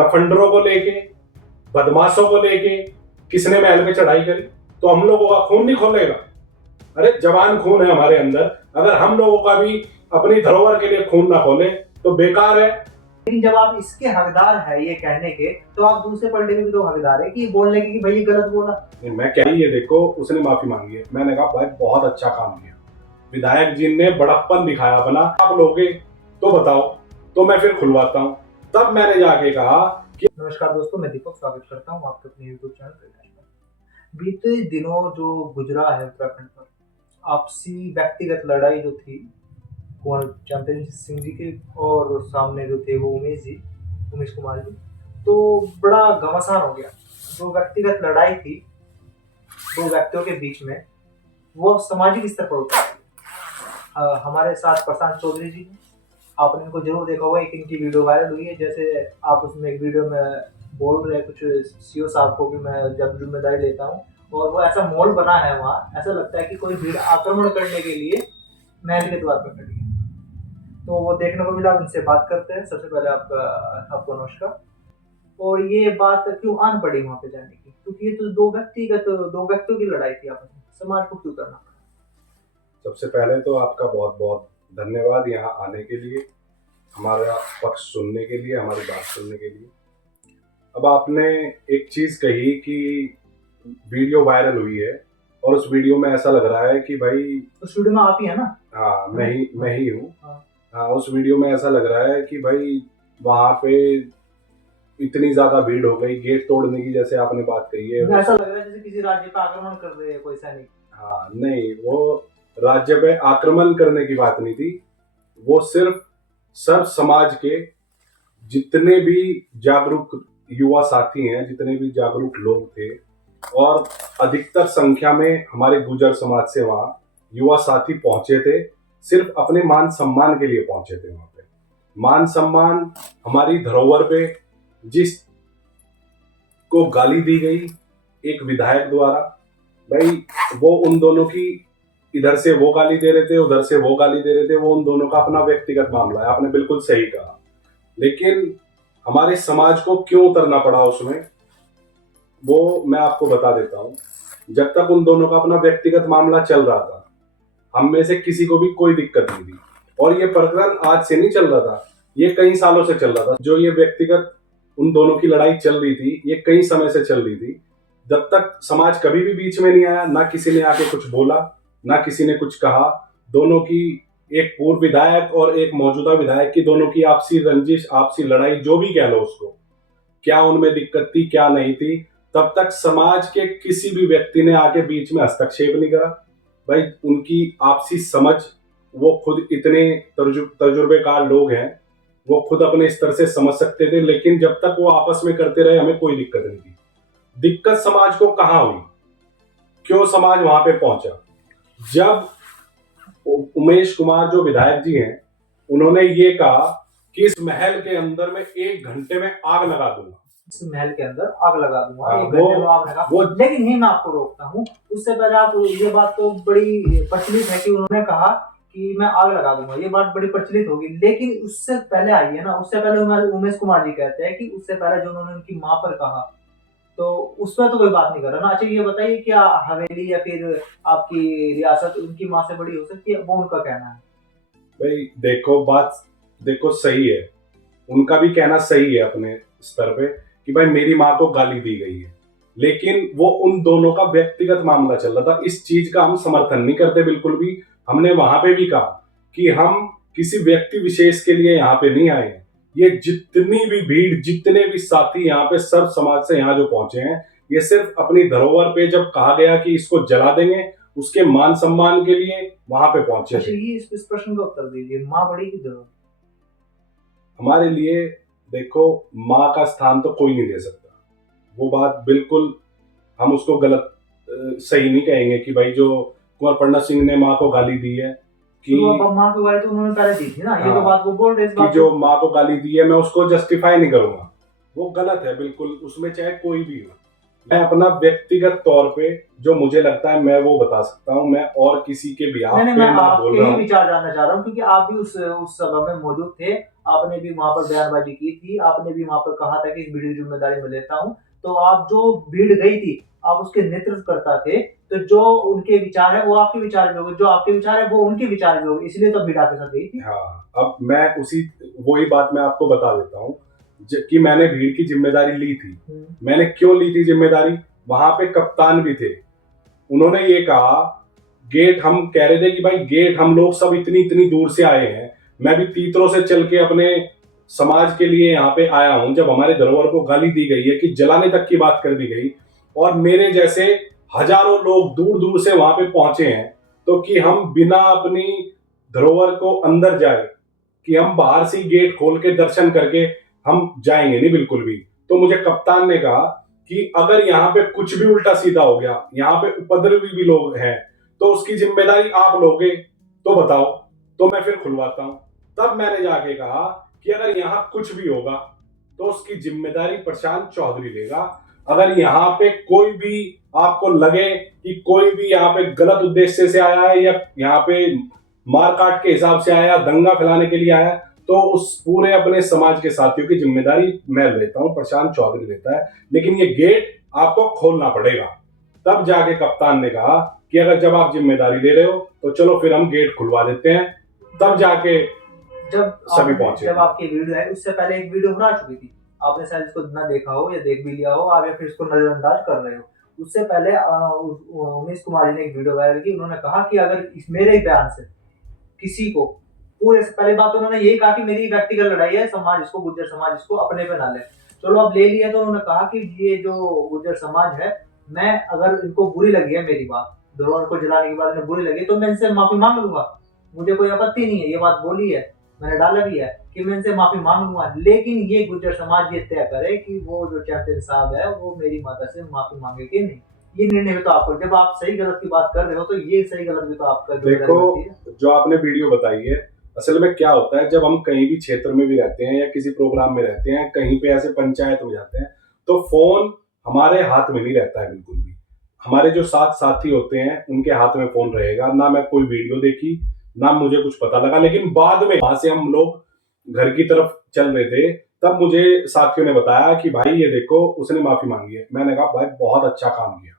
लफंडरों को लेके, बदमाशों को लेके किसने महल पे चढ़ाई करी? तो हम लोगों का खून नहीं खोलेगा? अरे जवान खून है हमारे अंदर, अगर हम लोगों का भी अपनी धरोहर के लिए खून ना खोले तो बेकार है। लेकिन जब आप इसके हकदार है ये कहने के, तो आप दूसरे पलटे के भी तो हकदार है कि बोलने के कि भाई ये गलत बोला। मैं क्या ही, ये देखो उसने माफी मांगी है, मैंने कहा भाई बहुत अच्छा काम किया, विधायक जी ने बड़प्पन दिखाया अपना, आप लोगे तो बताओ, तो मैं फिर खुलवाता हूँ। तब मैंने जाके कहा कि नमस्कार दोस्तों, मैं दीपक स्वागत करता हूँ आपके अपने यूट्यूब चैनल पर। बीते दिनों जो गुजरा है उत्तराखंड पर, आपसी व्यक्तिगत लड़ाई जो थी कुंवर चैंपियन सिंह जी के और सामने जो थे वो उमेश कुमार जी, तो बड़ा घमासान हो गया। जो व्यक्तिगत लड़ाई थी दो व्यक्तियों के बीच में, वो सामाजिक स्तर पर उतर गई। हमारे साथ प्रशांत चौधरी जी, आपने इनको जरूर देखा होगा, एक इनकी वीडियो वायरल हुई है। जैसे आप उसमें एक वीडियो में बोल रहे हैं कुछ सीओ साहब को कि मैं जब जिम्मेदारी लेता हूँ, और वो ऐसा माहौल बना है वहाँ, ऐसा लगता है कि कोई भीड़ आक्रमण करने के लिए महल के द्वार पर खड़ी है। तो वो देखने को मिला, उनसे बात करते हैं। सबसे पहले आपको नमस्कार। और ये बात क्यों आन पड़ी वहाँ पे जाने की? क्योंकि ये तो दो व्यक्तियों की लड़ाई थी आपस में, समाज को क्यों करना पड़ा? सबसे पहले तो आपका बहुत बहुत धन्यवाद यहाँ आने के लिए, हमारा पक्ष सुनने के लिए, हमारी बात सुनने के लिए। अब आपने एक चीज कही कि वीडियो वायरल हुई है, और उस वीडियो में ऐसा लग रहा है कि भाई उस वीडियो में आप ही है ना? हाँ, मैं ही हूँ। हाँ। हाँ, उस वीडियो में ऐसा लग रहा है कि भाई वहां पे इतनी ज्यादा भीड़ हो गई, गेट तोड़ने की जैसे आपने बात कही है। ऐसा लग रहा है जैसे किसी राज्य पर आक्रमण कर रहे हैं कोई सैनिक। हाँ नहीं, वो राज्य पे आक्रमण करने की बात नहीं थी, वो सिर्फ सर्व समाज के जितने भी जागरूक युवा साथी हैं, जितने भी जागरूक लोग थे, और अधिकतर संख्या में हमारे गुर्जर समाज से वहां युवा साथी पहुंचे थे, सिर्फ अपने मान सम्मान के लिए पहुंचे थे। वहां पे मान सम्मान, हमारी धरोहर पे जिस को गाली दी गई एक विधायक द्वारा, भाई वो उन दोनों की, इधर से वो गाली दे रहे थे, उधर से वो गाली दे रहे थे, वो उन दोनों का अपना व्यक्तिगत मामला है, आपने बिल्कुल सही कहा। लेकिन हमारे समाज को क्यों उतरना पड़ा उसमें, वो मैं आपको बता देता हूँ। जब तक उन दोनों का अपना व्यक्तिगत मामला चल रहा था, हम में से किसी को भी कोई दिक्कत नहीं थी, और ये प्रकरण आज से नहीं चल रहा था, ये कई सालों से चल रहा था। जो ये व्यक्तिगत उन दोनों की लड़ाई चल रही थी, ये कई समय से चल रही थी। जब तक समाज कभी भी बीच में नहीं आया, ना किसी ने आके कुछ बोला, ना किसी ने कुछ कहा, दोनों की, एक पूर्व विधायक और एक मौजूदा विधायक की, दोनों की आपसी रंजिश, आपसी लड़ाई, जो भी कह लो उसको, क्या उनमें दिक्कत थी क्या नहीं थी, तब तक समाज के किसी भी व्यक्ति ने आके बीच में हस्तक्षेप नहीं करा। भाई उनकी आपसी समझ, वो खुद इतने तजुर्बेकार लोग हैं, वो खुद अपने स्तर से समझ सकते थे, लेकिन जब तक वो आपस में करते रहे हमें कोई दिक्कत नहीं थी। दिक्कत समाज को कहाँ हुई, क्यों समाज वहां पे पहुंचा? जब उमेश कुमार जो विधायक जी हैं, उन्होंने ये कहा कि इस महल के अंदर में 1 घंटे में आग लगा दूंगा, इस महल के अंदर आग लगा दूंगा, 1 वो- घंटे में आग लगा वो। लेकिन नहीं, मैं आपको रोकता हूँ, उससे पहले आप, ये बात तो बड़ी प्रचलित है कि उन्होंने कहा कि मैं आग लगा दूंगा, ये बात बड़ी प्रचलित होगी। लेकिन उससे पहले आई है ना, उससे पहले उमेश कुमार जी कहते हैं कि उससे पहले जो उन्होंने उनकी माँ पर कहा, तो उस पर तो कोई बात नहीं कर रहा ना। अच्छा ये बताइए, क्या हवेली या फिर आपकी रियासत उनकी माँ से बड़ी हो सकती है? वो उनका कहना है। भाई देखो, बात देखो सही है, उनका भी कहना सही है अपने स्तर पे कि भाई मेरी माँ को गाली दी गई है, लेकिन वो उन दोनों का व्यक्तिगत मामला चल रहा था। इस चीज का हम समर्थन नहीं करते बिल्कुल भी। हमने वहां पे भी कहा कि हम किसी व्यक्ति विशेष के लिए यहाँ पे नहीं आए हैं। ये जितनी भी भीड़, जितने भी साथी यहाँ पे सर्व समाज से यहाँ जो पहुंचे हैं, ये सिर्फ अपनी धरोहर पे जब कहा गया कि इसको जला देंगे, उसके मान सम्मान के लिए वहां पे पहुंचे थे। ये इस प्रश्न का उत्तर दीजिए, माँ बड़ी की जरूरत हमारे लिए देखो, माँ का स्थान तो कोई नहीं दे सकता, वो बात बिल्कुल हम उसको गलत सही नहीं कहेंगे कि भाई जो कुंवर पंडित सिंह ने माँ को गाली दी है कि माँ को गाली तो उन्होंने पहले दी थी ना। ये तो बात वो बोल रहे कि जो माँ को गाली दी है, मैं उसको जस्टिफाई नहीं करूंगा, वो गलत है बिल्कुल, उसमें चाहे कोई भी हो। मैं अपना व्यक्तिगत तौर पे जो मुझे लगता है मैं वो बता सकता हूँ, मैं और किसी के बिहाफ नहीं नहीं, पे मैं ना आपके बोल रहा ही हूँ। विचार जानना चाह रहा हूँ क्योंकि आप भी उस सभा में मौजूद थे। आपने भी वहां पर बयानबाजी की थी, आपने भी वहां पर कहा था कि इस भीड़ की जिम्मेदारी मैं लेता हूँ। तो आप जो भीड़ गई थी, आप उसके नेतृत्व करता थे, तो जो उनके विचार है वो आपके विचार भी होंगे, जो आपके विचार है वो उनके विचार भी होंगे, इसलिए तो भीड़ आपके साथ गई थी। हाँ, अब मैं उसी वही बात मैं आपको बता देता हूँ कि मैंने भीड़ की जिम्मेदारी ली थी। मैंने क्यों ली थी जिम्मेदारी? वहां पे कप्तान भी थे, उन्होंने ये कहा, गेट हम कह रहे थे कि भाई गेट हम लोग सब इतनी इतनी दूर से आए हैं, मैं भी तीतरों से चल के अपने समाज के लिए यहाँ पे आया हूं, जब हमारे धरोहर को गाली दी गई है कि जलाने तक की बात कर दी गई और मेरे जैसे हजारों लोग दूर दूर से वहां पे पहुंचे हैं, तो कि हम बिना अपनी धरोहर को अंदर जाए, कि हम बाहर से गेट खोल के दर्शन करके हम जाएंगे नहीं बिल्कुल भी। तो मुझे कप्तान ने कहा कि अगर यहाँ पे कुछ भी उल्टा सीधा हो गया, यहाँ पे उपद्रवी भी लोग हैं, तो उसकी जिम्मेदारी आप लोगे, तो बताओ, तो मैं फिर खुलवाता हूं। तब मैंने जाके कहा कि अगर यहाँ कुछ भी होगा तो उसकी जिम्मेदारी प्रशांत चौधरी लेगा। अगर यहाँ पे कोई भी आपको लगे कि कोई भी यहाँ पे गलत उद्देश्य से आया है या यहाँ पे मारकाट के हिसाब से आया, दंगा फैलाने के लिए आया, तो उस पूरे अपने समाज के साथियों की जिम्मेदारी मैं लेता हूं, प्रशांत चौधरी लेता है, लेकिन ये गेट आपको खोलना पड़ेगा। तब जाके कप्तान ने कहा कि अगर जब आप जिम्मेदारी ले रहे हो तो चलो फिर हम गेट खुलवा देते हैं। तब जाके सभी पहुंचे। जब आपकी वीडियो है, उससे पहले एक वीडियो बना चुकी थी, आपने शायद इसको ना देखा हो या देख भी लिया हो, आप या फिर इसको नजरअंदाज कर रहे हो। उससे पहले उमेश कुमार जी ने एक वीडियो वायरल की, उन्होंने कहा कि अगर इस मेरे बयान से किसी को, पूरे से पहले बात उन्होंने यही कहा कि मेरी व्यक्तिगत लड़ाई है, समाज इसको, गुर्जर समाज इसको अपने पे ना ले। चलो अब ले लिया, तो उन्होंने कहा कि ये जो गुर्जर समाज है, मैं अगर इनको बुरी लगी है मेरी बात, धरोहर को जलाने की बात इन्हें बुरी लगी, तो मैं इनसे माफी मांग लूंगा, मुझे कोई आपत्ति नहीं है, ये बात बोली है, मैंने डाला भी है कि मैं इनसे माफी मांग लूंगा। लेकिन ये गुर्जर समाज ये तय करे कि वो जो चैंपियन साहब है वो मेरी माता से माफी मांगे कि नहीं। ये निर्णय भी तो आपको, जब आप सही गलत की बात कर रहे हो तो ये सही गलत भी तो आपका देखो, जो आपने वीडियो बताई है, असल में क्या होता है, जब हम कहीं भी क्षेत्र में भी रहते हैं या किसी प्रोग्राम में रहते हैं, कहीं पे ऐसे पंचायत में जाते हैं, तो फोन हमारे हाथ में नहीं रहता है बिल्कुल भी। हमारे जो साथ साथी होते हैं उनके हाथ में फोन रहेगा ना। मैं कोई वीडियो देखी ना मुझे कुछ पता लगा, लेकिन बाद में वहां से हम लोग घर की तरफ चल रहे थे, तब मुझे साथियों ने बताया कि भाई ये देखो उसने माफी मांगी है। मैंने कहा भाई बहुत अच्छा काम किया,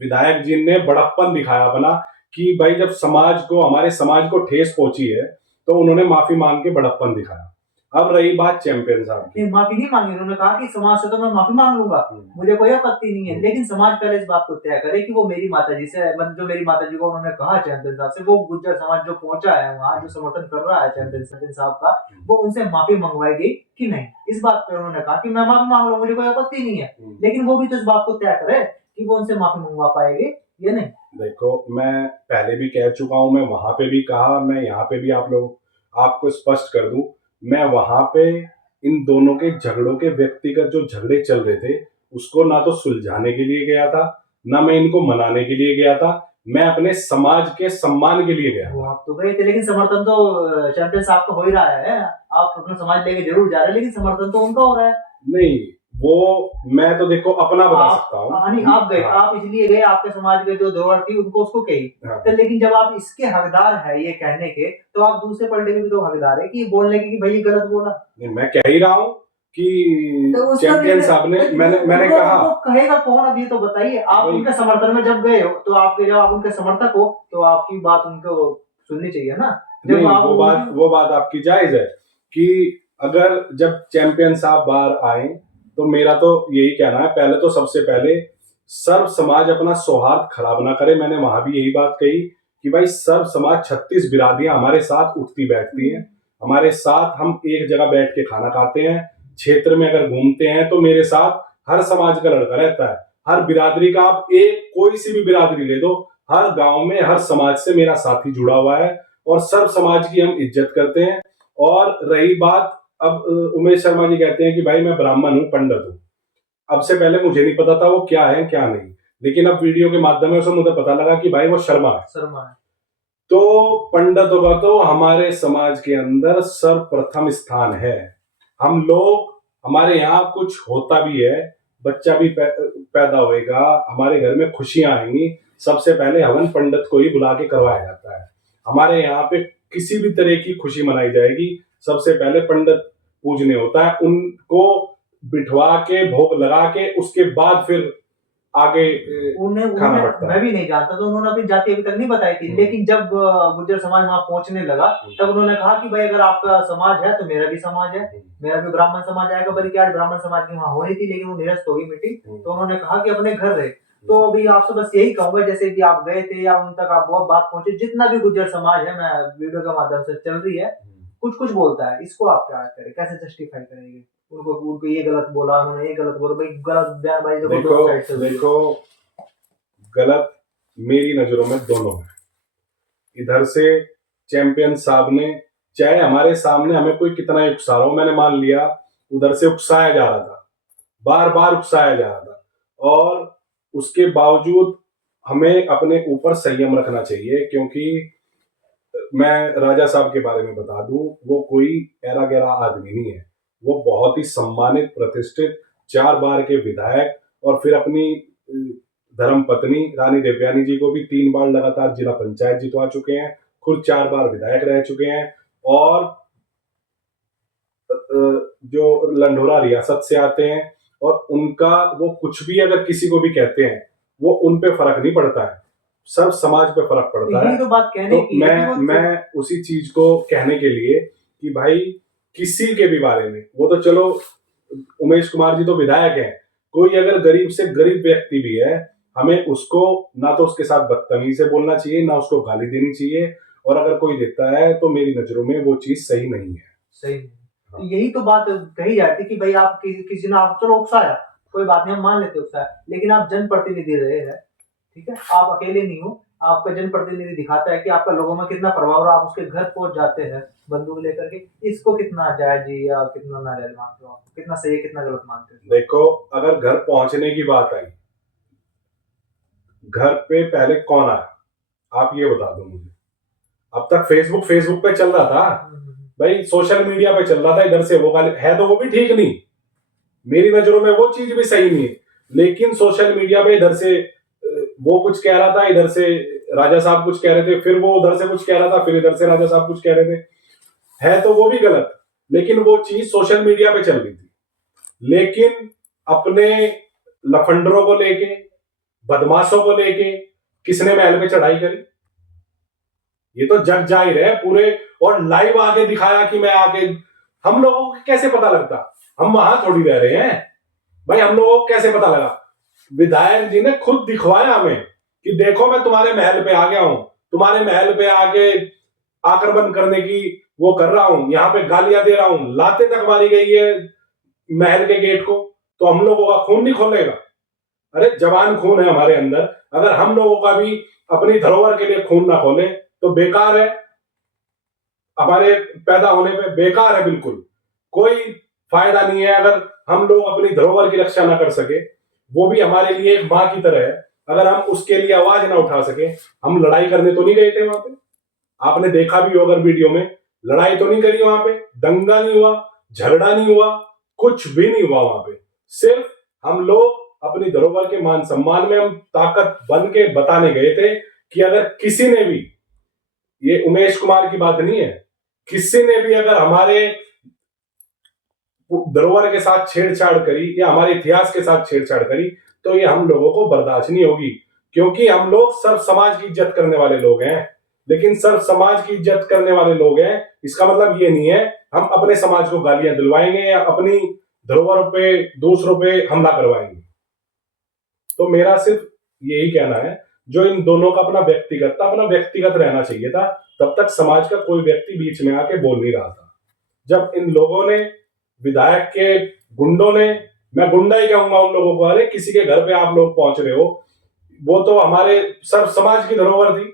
विधायक जी ने बड़प्पन दिखाया अपना, कि भाई जब समाज को, हमारे समाज को ठेस पहुंची है तो उन्होंने माफी मांग के बड़प्पन दिखाया। अब रही बात चैंपियन साहब की, माफी नहीं मांगी, उन्होंने कहा कि समाज से तो मैं माफी मांग लूंगा, मुझे कोई आपत्ति नहीं है, लेकिन समाज पहले इस बात को तय करे कि वो मेरी माता जी से, मतलब जो मेरी माता जी को उन्होंने कहा चैंपियन साहब से, वो गुर्जर समाज जो पहुंचा है वहां, जो समर्थन कर रहा है चैंपियन साहब का, वो उनसे माफी मंगवाएगी कि नहीं। इस बात पे उन्होंने कहा कि मैं माफी मांग लूंगा, मुझे कोई आपत्ति नहीं है, लेकिन वो भी तो इस बात को तय करे कि वो उनसे माफी मंगवा पाएगी या नहीं। देखो, मैं पहले भी कह चुका हूं, मैं वहां पे भी कहा, मैं यहाँ पे भी आप लोग आपको स्पष्ट कर दूं, मैं वहां पे इन दोनों के झगड़ों के, व्यक्तिगत जो झगड़े चल रहे थे उसको ना तो सुलझाने के लिए गया था, ना मैं इनको मनाने के लिए गया था, मैं अपने समाज के सम्मान के लिए गया। वो आप तो गए थे, लेकिन समर्थन तो चैंपियन साहब का हो ही रहा है, आप अपना समाज लेके जरूर जा रहे हैं, लेकिन समर्थन तो उनका हो रहा है। नहीं, वो मैं तो देखो अपना बता सकता हूँ। आप गए, आप इसलिए गए, आपके समाज के जो धरोहर थी उनको उसको कही, तो लेकिन जब आप इसके हकदार है ये कहने के, तो आप दूसरे पलटे में भी तो हकदार है कि बोलने के कि भाई ये गलत बोला। नहीं, मैं कह ही रहा हूँ कि तो चैंपियन साहब ने, मैंने कहा, तो कहेगा कौन, अब ये तो बताइए। आप उनके समर्थन में जब गए हो, तो आपके, जब आप उनके समर्थक हो तो आपकी बात उनको सुननी चाहिए ना। नहीं, वो बात आपकी जायज है कि अगर जब चैंपियन साहब बाहर आए, तो मेरा तो यही कहना है, पहले तो सबसे पहले सर्व समाज अपना सौहार्द खराब ना करे। मैंने वहां भी यही बात कही कि भाई सर्व समाज 36 बिरादियां हमारे साथ उठती बैठती हैं, हमारे साथ हम एक जगह बैठ के खाना खाते हैं, क्षेत्र में अगर घूमते हैं तो मेरे साथ हर समाज का लड़का रहता है, हर बिरादरी का, आप एक कोई सी भी बिरादरी ले दो, हर गांव में हर समाज से मेरा साथी जुड़ा हुआ है और सर्व समाज की हम इज्जत करते हैं। और रही बात, अब उमेश शर्मा जी कहते हैं कि भाई मैं ब्राह्मण हूं, पंडित हूं। अब से पहले मुझे नहीं पता था वो क्या है क्या नहीं, लेकिन अब वीडियो के माध्यम से मुझे पता लगा कि भाई वो शर्मा है। तो पंडितों का तो हमारे समाज के अंदर सर्वप्रथम स्थान है। हम लोग, हमारे यहाँ कुछ होता भी है, बच्चा भी पैदा होएगा, हमारे घर में खुशियां आएंगी, सबसे पहले हवन पंडित को ही बुला के करवाया जाता है। हमारे यहाँ पे किसी भी तरह की खुशी मनाई जाएगी, सबसे पहले पंडित पूजने होता है, उनको बिठवा के भोग लगा के उसके बाद फिर आगे उन्हें खाना उन्हें पड़ता मैं है। भी नहीं जानता, तो उन्होंने अपनी जाति अभी तक नहीं बताई थी। लेकिन जब गुर्जर समाज वहां पहुंचने लगा, तब उन्होंने कहा कि भाई अगर आपका समाज है तो मेरा भी समाज है, मेरा भी ब्राह्मण समाज आएगा। बल्कि आज ब्राह्मण समाज की वहां होनी थी, लेकिन वो निरस्त हो गई मिट्टी। तो उन्होंने कहा कि अपने घर रहे। तो अभी आपसे बस यही कहूंगा, जैसे कि आप गए थे या उन तक आप बहुत बात पहुंचे, जितना भी गुर्जर समाज है, मैं वीडियो के माध्यम से चल रही है, कुछ कुछ बोलता है, इसको आप क्या करें, कैसे जस्टिफाई करेंगे? उनको उनको ये गलत बोला, उन्होंने ये गलत बोला, भाई गलत बयानबाजी देखो दोनों साइड से। देखो गलत मेरी नजरों में दोनों है। इधर से चैंपियन साहब ने, चाहे हमारे सामने हमें कोई कितना ही उकसा रहा हो, मैंने मान लिया उधर से उकसाया जा रहा था, बार बार उकसाया जा रहा था, और उसके बावजूद हमें अपने ऊपर संयम रखना चाहिए। क्योंकि मैं राजा साहब के बारे में बता दूं, वो कोई ऐरा गैरा आदमी नहीं है। वो बहुत ही सम्मानित, प्रतिष्ठित, 4 बार के विधायक, और फिर अपनी धर्म पत्नी रानी देवयानी जी को भी 3 बार लगातार जिला पंचायत जितवा चुके हैं, खुद 4 बार विधायक रह चुके हैं, और जो लंढोरा रियासत से आते हैं, और उनका वो कुछ भी अगर किसी को भी कहते हैं, वो उन पे फर्क नहीं पड़ता है, सब समाज पे फर्क पड़ता है। यही तो बात कहने तो की है कि वो मैं उसी चीज को कहने के लिए कि भाई किसी के भी बारे में, वो तो चलो उमेश कुमार जी तो विधायक हैं, कोई अगर गरीब से गरीब व्यक्ति भी है, हमें उसको ना तो उसके साथ बदतमीजी से बोलना चाहिए, ना उसको गाली देनी चाहिए, और अगर कोई देता है तो मेरी नजरों में वो चीज सही नहीं है। सही। तो यही तो बात कही जाती है कि भाई आप किसी ने आप चलो उकसाया, कोई बात नहीं, हम मान लेते उकसाया, लेकिन आप जनप्रतिनिधि रहे हैं, ठीक है, आप अकेले नहीं हो, आपका जनप्रतिनिधि दिखाता है कि आपका लोगों में कितना प्रभाव रहा, आप उसके घर पहुंच जाते हैं बंदूक लेकर के। इसको कितना जायज या कितना नाजायज मानते हो आप? कितना सही है, कितना गलत मानते हो? देखो, अगर घर पहुंचने की बात आई, घर पे पहले कौन आया, आप ये बता दो मुझे। अब तक फेसबुक पे चल रहा था भाई, सोशल मीडिया पे चल रहा था, इधर से वो गाली है तो वो भी ठीक नहीं, मेरी नजरों में वो चीज भी सही नहीं है। लेकिन सोशल मीडिया पे इधर से वो कुछ कह रहा था, इधर से राजा साहब कुछ कह रहे थे, फिर वो उधर से कुछ कह रहा था, फिर इधर से राजा साहब कुछ कह रहे थे, है तो वो भी गलत। लेकिन वो चीज सोशल मीडिया पे चल रही थी। लेकिन अपने लफंडरों को लेके, बदमाशों को लेके किसने महल पे चढ़ाई करी? ये तो जग जाहिर है पूरे, और लाइव आके दिखाया कि मैं आके, हम लोगों को कैसे पता लगता? हम वहां थोड़ी रह रहे हैं भाई, हम लोगों को कैसे पता लगा? विधायक जी ने खुद दिखवाया हमें कि देखो मैं तुम्हारे महल पे आ गया हूं, तुम्हारे महल पे आके आक्रमण करने की वो कर रहा हूं, यहाँ पे गालियां दे रहा हूं, लाते तक मारी गई है महल के गेट को, तो हम लोगों का खून नहीं खोलेगा? अरे जवान खून है हमारे अंदर, अगर हम लोगों का भी अपनी धरोहर के लिए खून ना खोले तो बेकार है, हमारे पैदा होने पे बेकार है, बिल्कुल कोई फायदा नहीं है। अगर हम लोग अपनी धरोहर की रक्षा ना कर सके, वो भी हमारे लिए एक मां की तरह है, अगर हम उसके लिए आवाज ना उठा सके, हम लड़ाई करने तो नहीं गए थे वहां पे? आपने देखा भी होगा वीडियो में, लड़ाई तो नहीं करी वहां पे, दंगा नहीं हुआ, झगड़ा नहीं हुआ, कुछ भी नहीं हुआ वहां पे। सिर्फ हम लोग अपनी धरोहर के मान सम्मान में हम ताकत बन के बताने गए थे कि अगर किसी ने भी, ये उमेश कुमार की बात नहीं है, किसी ने भी अगर हमारे धरोहर के साथ छेड़छाड़ करी या हमारे इतिहास के साथ छेड़छाड़ करी, तो ये हम लोगों को बर्दाश्त नहीं होगी। क्योंकि हम लोग सर्व समाज की इज्जत करने वाले लोग हैं। लेकिन सर्व समाज की इज्जत करने वाले लोग हैं, इसका मतलब ये नहीं है हम अपने समाज को गालियां दिलवाएंगे या अपनी धरोहर पे दूसरों पे हमला करवाएंगे। तो मेरा सिर्फ यही कहना है, जो इन दोनों का अपना व्यक्तिगत रहना चाहिए था, तब तक समाज का कोई व्यक्ति बीच में आके बोल नहीं रहा था। जब इन लोगों ने, विधायक के गुंडों ने, मैं गुंडा ही कहूंगा उन लोगों को, अरे किसी के घर पे आप लोग पहुंच रहे हो, वो तो हमारे सर्व समाज की धरोहर थी,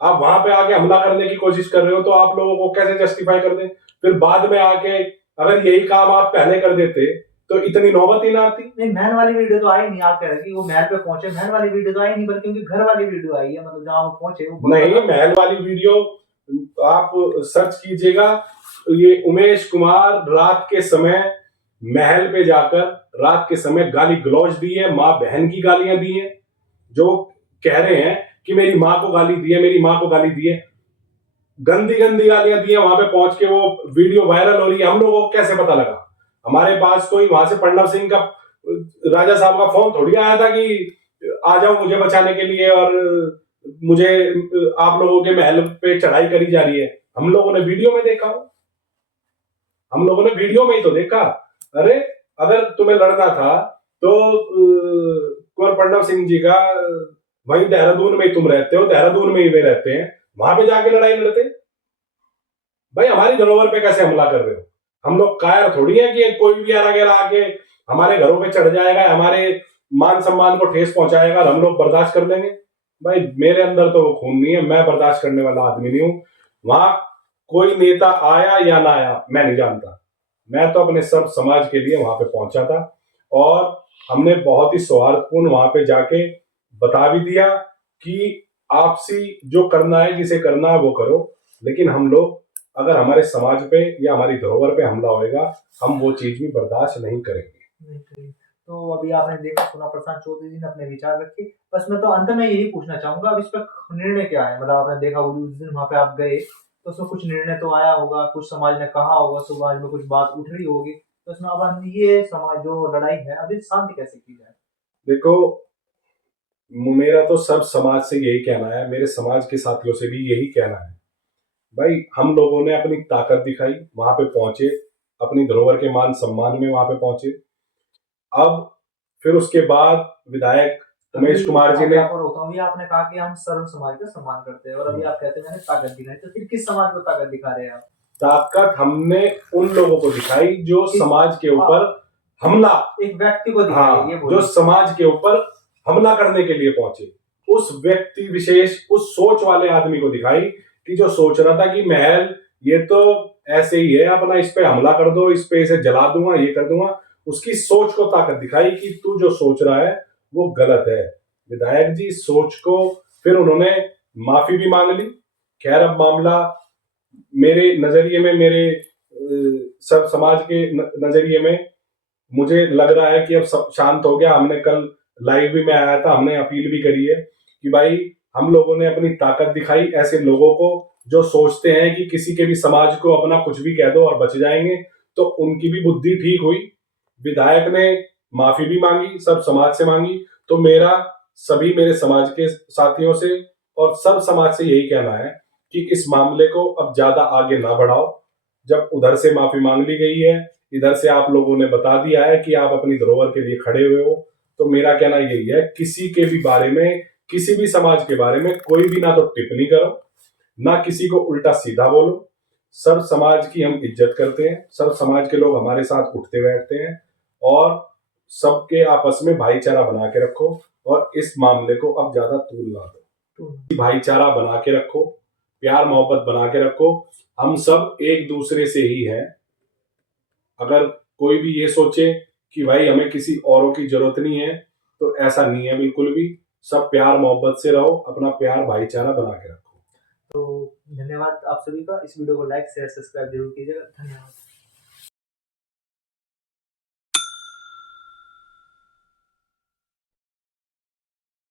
आप वहां पे आके हमला करने की कोशिश कर रहे हो, तो आप लोगों को कैसे जस्टिफाई कर दें? फिर बाद में आके अगर यही काम आप पहले कर देते तो इतनी नौबत ही ना आती। नहीं, महल वाली वीडियो तो आई नहीं, आप कह रहे कि वो महल पे पहुंचे, महल वाली वीडियो तो आई नहीं, बल्कि उनके घर वाली वीडियो आई है, मतलब जहां वो पहुंचे वो नहीं, महल वाली वीडियो आप सर्च कीजिएगा, ये उमेश कुमार रात के समय महल पे जाकर रात के समय गाली गलौज दी है, माँ बहन की गालियां दी हैं, जो कह रहे हैं कि मेरी माँ को गाली दी है, मेरी माँ को गाली दी है, गंदी गंदी गालियां दी है। वहां पे पहुंच के वो वीडियो वायरल हो रही है, हम लोगों को कैसे पता लगा? हमारे पास कोई वहां से प्रणव सिंह का, राजा साहब का फोन थोड़ी आया था कि आ जाओ मुझे बचाने के लिए और मुझे आप लोगों के महल पे चढ़ाई करी जा रही है। हम लोगों ने वीडियो में देखा, हम लोगों ने वीडियो में ही तो देखा। अरे अगर तुम्हें लड़ना था तो कुंवर प्रणव सिंह जी का वहीं देहरादून में ही तुम रहते हो, देहरादून में ही वे रहते हैं, वहां पे जाके लड़ाई लड़ते। भाई हमारी धरोहर पे कैसे हमला कर रहे हो? हम लोग कायर थोड़ी है कि कोई भी आरा गेरा आके हमारे घरों पे चढ़ जाएगा, हमारे मान सम्मान को ठेस पहुंचाएगा और हम लोग बर्दाश्त कर लेंगे? भाई मेरे अंदर तो वो खून नहीं है, मैं बर्दाश्त करने वाला आदमी नहीं हूं। वहां कोई नेता आया या ना आया मैं नहीं जानता, मैं तो अपने सब समाज के लिए वहां पे पहुंचा था और हमने बहुत ही सौहार्दपूर्ण वहां पे जाके बता भी दिया कि आपसी जो करना है, जिसे करना है वो करो, लेकिन हम लोग अगर हमारे समाज पे या हमारी धरोहर पे हमला होएगा, हम वो चीज भी बर्दाश्त नहीं करेंगे। नहीं। तो अभी आपने देखा सुना प्रशांत चौधरी जी ने अपने विचार रखे। बस मैं तो अंत में यही पूछना चाहूंगा, अब इस पर निर्णय क्या है? मतलब आपने देखा उस दिन वहां पे आप गए तो उसमें कुछ निर्णय तो आया होगा, कुछ समाज ने कहा होगा, समाज में कुछ बात उठ रही होगी, तो उसमें अब ये समाज जो लड़ाई है अभी शांति कैसे की जाए? देखो, मेरा तो सब समाज से यही कहना है, मेरे समाज के साथियों से भी यही कहना है। भाई हम लोगों ने अपनी ताकत दिखाई, वहां पे पहुंचे, अपनी धरोहर के मान सम्मान में वहां पे पहुंचे। अब फिर उसके बाद विधायक उमेश कुमार जी ने, रोकता हूँ, ये आपने कहा कि हम सर्व समाज का सम्मान करते हैं और अभी आप कहते हैं मैंने ताकत दिखाई, तो फिर किस समाज को ताकत दिखा रहे हैं आप? ताकत हमने उन लोगों को दिखाई जो समाज के ऊपर हमला, एक व्यक्ति को दिखाई, हाँ, ये जो समाज के ऊपर हमला करने के लिए पहुंचे, उस व्यक्ति विशेष, उस सोच वाले आदमी को दिखाई कि जो सोच रहा था कि महल ये तो ऐसे ही है अपना, इस पे हमला कर दो, इस पे इसे जला दूंगा, ये कर दूंगा। उसकी सोच को ताकत दिखाई कि तू जो सोच रहा है वो गलत है। विधायक जी सोच को, फिर उन्होंने माफी भी मांग ली। खैर अब मामला मेरे नजरिए में, मेरे सब समाज के नजरिए में मुझे लग रहा है कि अब सब शांत हो गया। हमने कल लाइव भी में आया था, हमने अपील भी करी है कि भाई हम लोगों ने अपनी ताकत दिखाई ऐसे लोगों को जो सोचते हैं कि किसी के भी समाज को अपना कुछ भी कह दो और बच जाएंगे, तो उनकी भी बुद्धि ठीक हुई। विधायक ने माफी भी मांगी, सब समाज से मांगी। तो मेरा सभी मेरे समाज के साथियों से और सब समाज से यही कहना है कि इस मामले को अब ज्यादा आगे ना बढ़ाओ। जब उधर से माफी मांग ली गई है, इधर से आप लोगों ने बता दिया है कि आप अपनी धरोहर के लिए खड़े हुए हो, तो मेरा कहना यही है, किसी के भी बारे में, किसी भी समाज के बारे में कोई भी ना तो टिप्पणी करो, ना किसी को उल्टा सीधा बोलो। सब समाज की हम इज्जत करते हैं, सब समाज के लोग हमारे साथ उठते बैठते हैं और सबके आपस में भाईचारा बना के रखो और इस मामले को अब ज्यादा तूल ना दो। भाईचारा बना के रखो, प्यार मोहब्बत बना के रखो। हम सब एक दूसरे से ही हैं। अगर कोई भी ये सोचे कि भाई हमें किसी औरों की जरूरत नहीं है, तो ऐसा नहीं है बिल्कुल भी। सब प्यार मोहब्बत से रहो, अपना प्यार भाईचारा बना के रखो। तो धन्यवाद आप सभी का। इस वीडियो को लाइक शेयर सब्सक्राइब जरूर कीजिएगा। धन्यवाद।